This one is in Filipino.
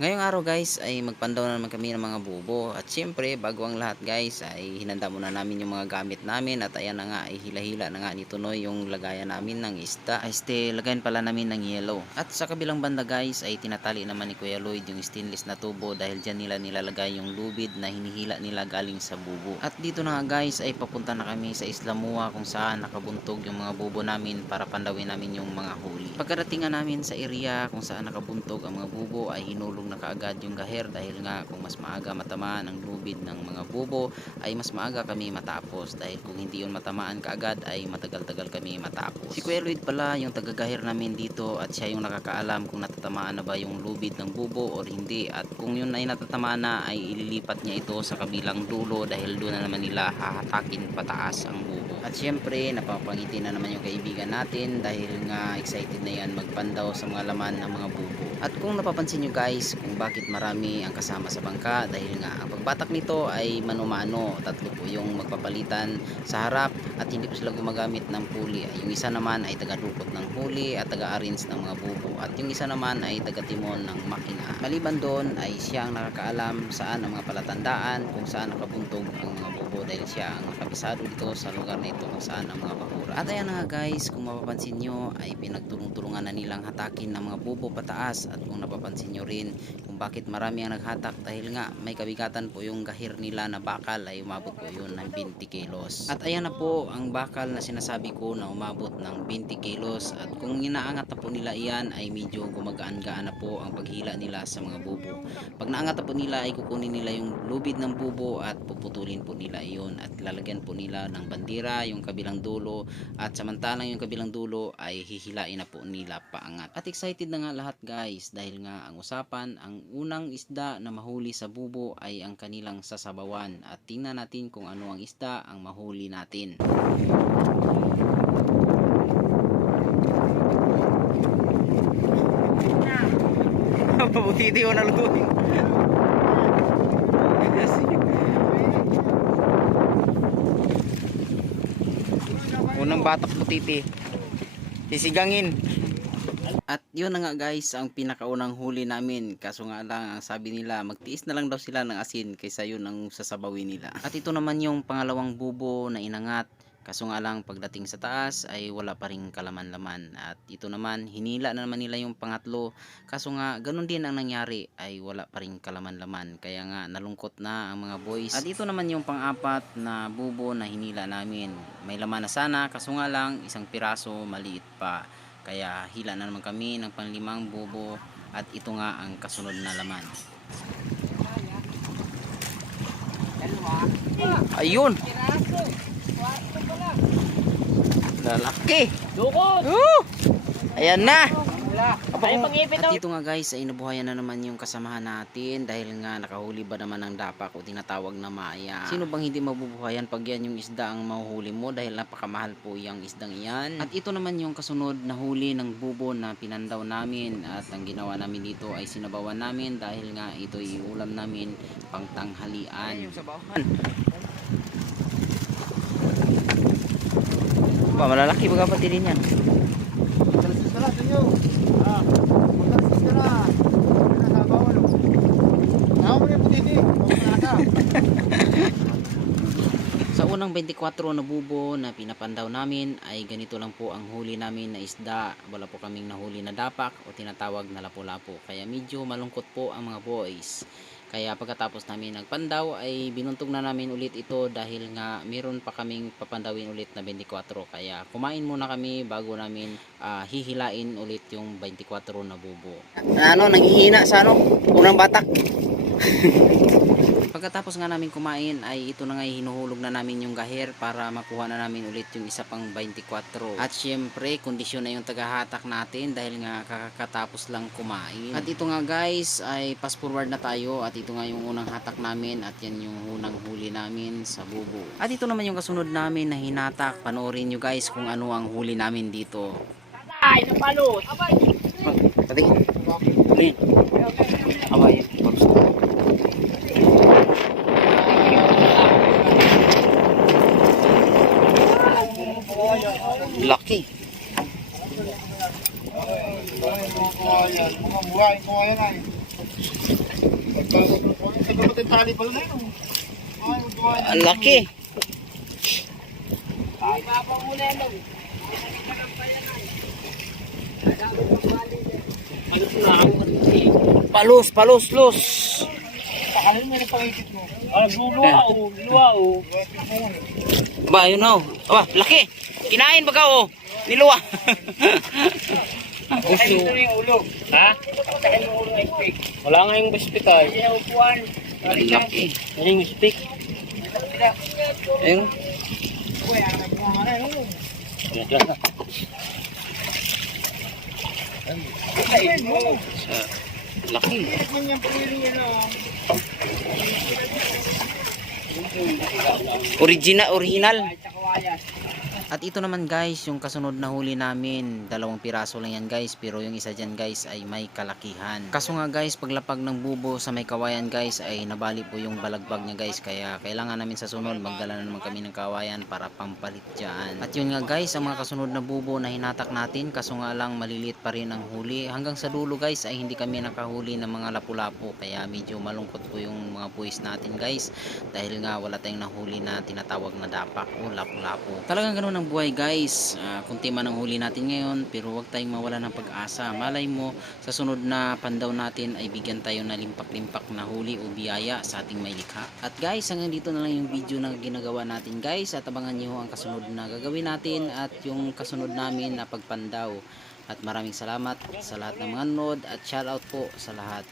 Ngayong araw guys ay magpandaw na naman kami ng mga bubo. At syempre bago ang lahat guys ay hinanda muna namin yung mga gamit namin. At ayan na nga ay hila-hila na nga ni Tunoy yung lagayan namin ng isda. Lagayan pala namin ng yellow. At sa kabilang banda guys ay tinatali naman ni Kuya Lloyd yung stainless na tubo. Dahil dyan nila nilalagay yung lubid na hinihila nila galing sa bubo. At dito na nga guys ay papunta na kami sa Isla Muha kung saan nakabuntog yung mga bubo namin para pandawin namin yung mga huli. Pagkarating nga namin sa area kung saan nakabuntog ang mga bubo ay hinulog na kaagad yung gaher dahil nga kung mas maaga matamaan ang lubid ng mga bubo ay mas maaga kami matapos, dahil kung hindi yun matamaan kaagad ay matagal-tagal kami matapos. Si Kuya Lloyd pala yung taga-gaher namin dito at siya yung nakakaalam kung natatamaan na ba yung lubid ng bubo or hindi, at kung yun ay natatamaan na ay ililipat niya ito sa kabilang dulo dahil doon na naman nila hahatakin pataas ang bubo. At syempre napapangiti na naman yung kaibigan natin dahil nga excited na yan magpandaw sa mga laman ng mga bubo. At kung napapansin nyo guys kung bakit marami ang kasama sa bangka, dahil nga ang pagbatak nito ay mano-mano, tatlo po yung magpapalitan sa harap at hindi po sila gumagamit ng puli. Yung isa naman ay taga-dukot ng huli at taga-arrange ng mga bubo, at yung isa naman ay taga-timon ng makina. Maliban doon ay siya ang nakakaalam saan ang mga palatandaan kung saan nakabuntog ang mga bubo, dahil siya ang nakabisado dito sa lugar na ito kung saan ang mga bahura. At ayan na nga guys, kung mapapansin nyo ay pinagtulong-tulungan na nilang hatakin ng mga bubo pataas. At kung napapansin nyo rin kung bakit marami ang naghatak, dahil nga may kabigatan po yung gahir nila na bakal ay umabot po yun ng 20 kilos. At ayan na po ang bakal na sinasabi ko na umabot ng 20 kilos, at kung inaangat na po nila iyan ay medyo gumagaan-gaan na po ang paghila nila sa mga bubo. Pag naangat na po nila ay kukunin nila yung lubid ng bubo at puputulin po nila iyon at lalagyan po nila ng bandira yung kabilang dulo, at samantalang yung kabilang dulo ay hihilain na po nila paangat. At excited na nga lahat guys dahil nga ang usapan, ang unang isda na mahuli sa bubo ay ang kanilang sasabawan, at tingnan natin kung ano ang isda ang mahuli natin. Pabutiti ko na lutuin. Unang batak butiti, sisigangin. At yun na nga guys ang pinakaunang huli namin, kaso nga lang ang sabi nila magtiis na lang daw sila ng asin kaysa yun ang sasabawin nila. At ito naman yung pangalawang bubo na inangat, kaso nga lang pagdating sa taas ay wala pa ring kalaman-laman. At ito naman hinila na naman nila yung pangatlo, kaso nga ganun din ang nangyari, ay wala pa ring kalaman-laman, kaya nga nalungkot na ang mga boys. At ito naman yung pang-apat na bubo na hinila namin, may laman na sana kaso nga lang isang piraso maliit pa, kaya hila na naman kami ng panglimang bubo, at ito nga ang kasunod na laman. Ayun, lalaki. Ayan na. At dito nga guys ay nabuhayan na naman yung kasamahan natin, dahil nga nakahuli ba naman ng dapak o tinatawag na maya. Sino bang hindi mabubuhayan pag yan yung isda ang mahuhuli mo, dahil napakamahal po yung isdang iyan. At ito naman yung kasunod na huli ng bubo na pinandaw namin, at ang ginawa namin dito ay sinabawan namin dahil nga ito iulam namin pang tanghalian. Ba, malalaki baga pati din yan. Sa unang 24 na bubo na pinapandaw namin ay ganito lang po ang huli namin na isda. Wala po kaming nahuli na dapak o tinatawag na lapu-lapu, kaya medyo malungkot po ang mga boys. Kaya pagkatapos namin nagpandaw ay binuntog na namin ulit ito, dahil nga meron pa kaming papandawin ulit na 24, kaya kumain muna kami bago namin hihilain ulit yung 24 na bubo. Ano, nanghihina sa ano? Unang batak. Pagkatapos nga namin kumain ay ito na nga hinuhulog na namin yung gaher para makuha na namin ulit yung isa pang 24. At syempre kondisyon na yung tagahatak natin dahil nga kakatapos lang kumain. At ito nga guys ay fast forward na tayo, at ito nga yung unang hatak namin, at yan yung unang huli namin sa bubo. At ito naman yung kasunod namin na hinatak. Panoorin nyo guys kung ano ang huli namin dito. Ay, napalot! Abay! Pati! Abay! Laki. Mga buhay ko yan ay. Tali pala na yun. Ang laki. Palos, palos, los. Pakalin mo yung pangipit mo. Luwa o. Ba, yun o. Aba, laki. Kinain ba ka o? Niluwa. Puso. Yung ulo. Ha? Yung ulo ng stick. Wala nga yung stick ay. Laki. Ano yung stick? Ayun. Sa laki. Original. At ito naman guys, yung kasunod na huli namin, 2 piraso lang yan guys, pero yung isa dyan guys ay may kalakihan. Kaso nga guys, paglapag ng bubo sa may kawayan guys, ay nabali po yung balagbag niya guys, kaya kailangan namin sa sunod magdala na naman kami ng kawayan para pampalit dyan. At yun nga guys, ang mga kasunod na bubo na hinatak natin, kaso nga lang maliliit pa rin ang huli. Hanggang sa dulo guys ay hindi kami nakahuli ng mga lapu-lapu, kaya medyo malungkot po yung mga buwis natin guys, dahil nga wala tayong nahuli na tinatawag na dapak o lapu-lapu. Talagang ganun ang buhay guys, kunti man ang huli natin ngayon, pero huwag tayong mawala ng pag-asa. Malay mo sa sunod na pandaw natin ay bigyan tayo na limpak-limpak na huli o biyaya sa ating may likha. At guys, hanggang dito na lang yung video na ginagawa natin guys, at abangan nyo ang kasunod na gagawin natin at yung kasunod namin na pagpandaw. At maraming salamat sa lahat ng mga nanood at shoutout po sa lahat.